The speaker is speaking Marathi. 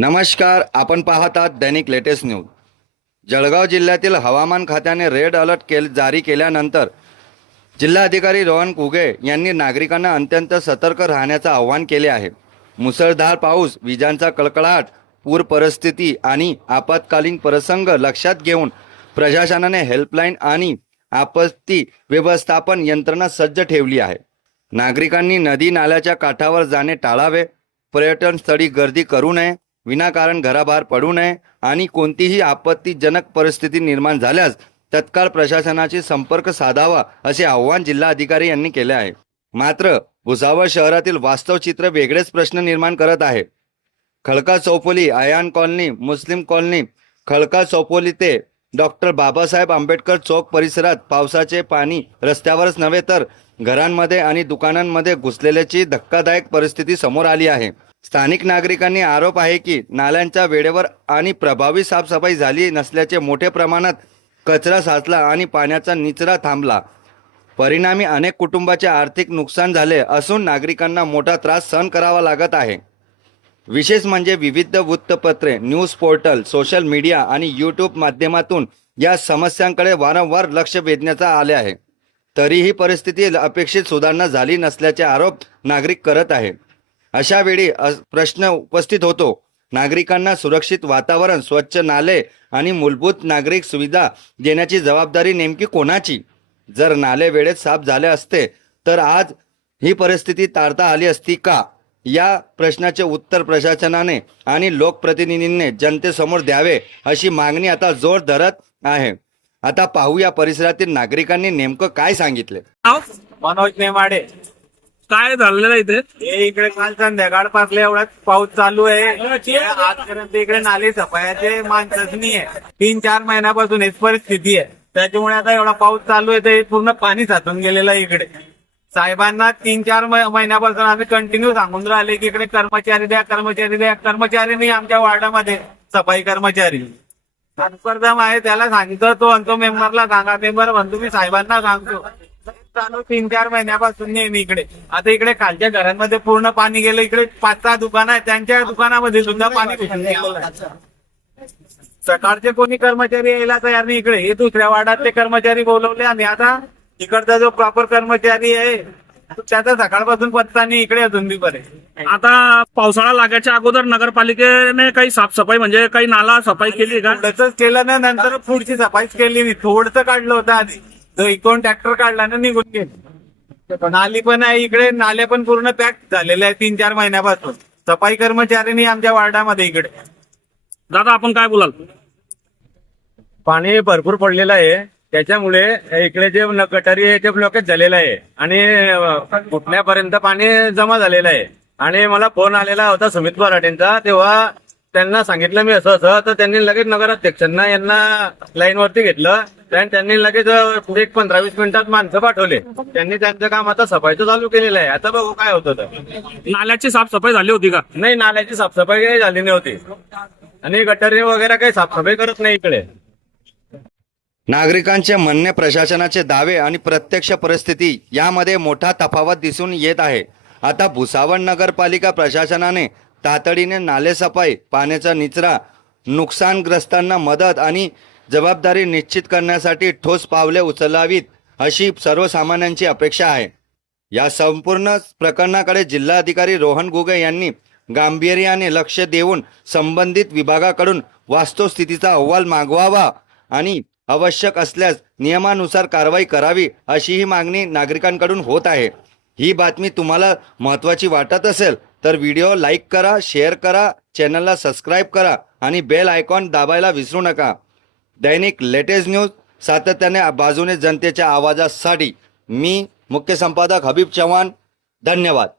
नमस्कार, आपण पाहत आहात दैनिक लेटेस्ट न्यूज। जळगाव जिल्ह्यातील हवामान खात्याने रेड अलर्ट जारी केल्यानंतर जिल्हाधिकारी रोहन कुगे यांनी नागरिकांना अत्यंत सतर्क राहण्याचे आवाहन केले आहे। मुसळधार पाऊस, विजांचा कडकडाट, पूर परिस्थिती आणि आपत्कालीन प्रसंग लक्षात घेऊन प्रशासनाने हेल्पलाईन आणि आपत्ती व्यवस्थापन यंत्रणा सज्ज ठेवली आहे। नागरिकांनी नदी नाल्याच्या काठावर जाणे टाळावे, पर्यटन स्थळी गर्दी करू नये, विनाकारण घराबाहेर पडू नये आणि कोणतीही आपत्तीजनक परिस्थिती निर्माण झाल्यास तत्काळ प्रशासनाशी संपर्क साधावा असे आवाहन जिल्हाधिकारी यांनी केले आहे। मात्र भुसावळ शहरातील वास्तव चित्र वेगळेच प्रश्न निर्माण करत आहे। खडका चौफुली, आयान कॉलनी, मुस्लिम कॉलनी, खडका चौफुली ते डॉक्टर बाबासाहेब आंबेडकर चौक परिसरात पावसाचे पाणी रस्त्यावरच नव्हे तर घरांमध्ये आणि दुकानांमध्ये घुसलेल्याची धक्कादायक परिस्थिती समोर आली आहे। स्थानिक नागरिकांनी आरोप आहे की नाल्यांच्या वेळेवर आणि प्रभावी साफसफाई झाली नसल्याचे मोठे प्रमाणात कचरा साचला आणि पाण्याचा निचरा थांबला। परिणामी अनेक कुटुंबाचे आर्थिक नुकसान झाले असून नागरिकांना मोठा त्रास सहन करावा लागत आहे। विशेष म्हणजे विविध वृत्तपत्रे, न्यूज पोर्टल, सोशल मीडिया आणि यूट्यूब माध्यमातून या समस्यांकडे वारंवार लक्ष वेधण्यात आले आहे, तरीही परिस्थिती अपेक्षित सुधारणा झाली नसल्याचे आरोप नागरिक करत आहेत। अशा वेळी प्रश्न उपस्थित होतो, नागरिकांना सुरक्षित वातावरण, स्वच्छ नाले आणि मूलभूत नागरिक सुविधा देण्याची जबाबदारी नेमकी कोणाची? जर नाले वेळेत साफ झाले असते तर आज ही परिस्थिती टाळता आली असती का? या प्रश्नाचे उत्तर प्रशासनाने आणि लोकप्रतिनिधींनी जनतेसमोर द्यावे अशी मागणी आता जोर धरत आहे। आता पाहूया परिसरातील नागरिकांनी नेमकं काय सांगितले। मनोज नेमाडे, काय झालेलं इथे? हे इकडे काल संध्याकाळपासले एवढा पाऊस चालू आहे। आजपर्यंत इकडे नाली सफायाचे माणसंच नाही आहे। 3-4 महिन्यापासून हेच परिस्थिती आहे। त्याच्यामुळे आता एवढा पाऊस चालू आहे तर पूर्ण पाणी साचून गेलेलं आहे इकडे। साहेबांना 3-4 महिन्यापासून आम्ही कंटिन्यू सांगून राहिले की इकडे कर्मचारी द्या, कर्मचारी द्या। कर्मचारी नाही आमच्या वार्डामध्ये, सफाई कर्मचारी स्पर्धा आहे। त्याला सांगितलं तो म्हणतो मेंबरला सांगा, मेंबर म्हणतो मी साहेबांना सांगतो। चालू 3-4 महिन्यापासून नाही इकडे। आता इकडे खालच्या घरांमध्ये पूर्ण पाणी गेलं। इकडे 5-6 दुकानं आहेत, त्यांच्या दुकानामध्ये सुद्धा पाणी घुसून गेलेलं आहे। सकाळचे कोणी कर्मचारी यायला तयार नाही इकडे। हे दुसऱ्या वार्डातले कर्मचारी बोलवले आणि आता इकडचा जो प्रॉपर कर्मचारी आहे त्याचा सकाळपासून पत्ता नाही इकडे अजून बी बरे। आता पावसाळा लागायच्या अगोदर नगरपालिकेने काही साफसफाई म्हणजे काही नाला सफाई केली का? थोडंच केलं ना, नंतर पुढची सफाईच केली नाही। थोडंसं काढलं होतं आधी, जो इकडून ट्रॅक्टर काढला ना निघून गेले। नाली पण आहे इकडे, नाले पण पूर्ण पॅक झालेले आहे 3-4 महिन्यापासून। सफाई कर्मचारी नाही आमच्या वार्डामध्ये इकडे। दादा आपण काय बोलाल? पाणी भरपूर पडलेलं आहे, त्याच्यामुळे इकडे जे गटारी आहे ते ब्लॉकेज झालेलं आहे आणि घुटण्यापर्यंत पाणी जमा झालेलं आहे। आणि मला फोन आलेला होता सुमित बराटेंचा, तेव्हा त्यांना सांगितलं मी असं असं, तर त्यांनी लगेच नगराध्यक्षांना यांना लाईन वरती घेतलं। त्यांनी लगेच एक 15-20 मिनिटात माणसं पाठवले। त्यांनी त्यांचं काम आता सफाईचं चालू केलेलं आहे। आता बघू काय होतं तर। नाल्याची साफसफाई झाली होती का? नाही, नाल्याची साफसफाई काही झाली नव्हती आणि गटारी वगैरे काही साफसफाई करत नाही इकडे। नागरिकांचे म्हणणे, प्रशासनाचे दावे आणि प्रत्यक्ष परिस्थिती यामध्ये मोठा तफावत दिसून येत आहे। आता भुसावळ नगरपालिका प्रशासनाने तातडीने नालेसफाई, पाण्याचा निचरा, नुकसानग्रस्तांना मदत आणि जबाबदारी निश्चित करण्यासाठी ठोस पावले उचलावीत अशी सर्वसामान्यांची अपेक्षा आहे। या संपूर्ण प्रकरणाकडे जिल्हाधिकारी रोहन कुगे यांनी गांभीर्याने लक्ष देऊन संबंधित विभागाकडून वास्तवस्थितीचा अहवाल मागवावा आणि आवश्यक असल्यास नियमानुसार कारवाई करावी अशीही मागणी नागरिकांकडून होत आहे। ही बातमी तुम्हाला महत्त्वाची वाटत असेल तर व्हिडिओ लाईक करा, शेअर करा, चॅनलला सबस्क्राईब करा आणि बेल आयकॉन दाबायला विसरू नका। दैनिक लेटेस्ट न्यूज सातत्याने बाजूने जनतेच्या आवाजासाठी मी मुख्य संपादक हबीब चव्हाण। धन्यवाद।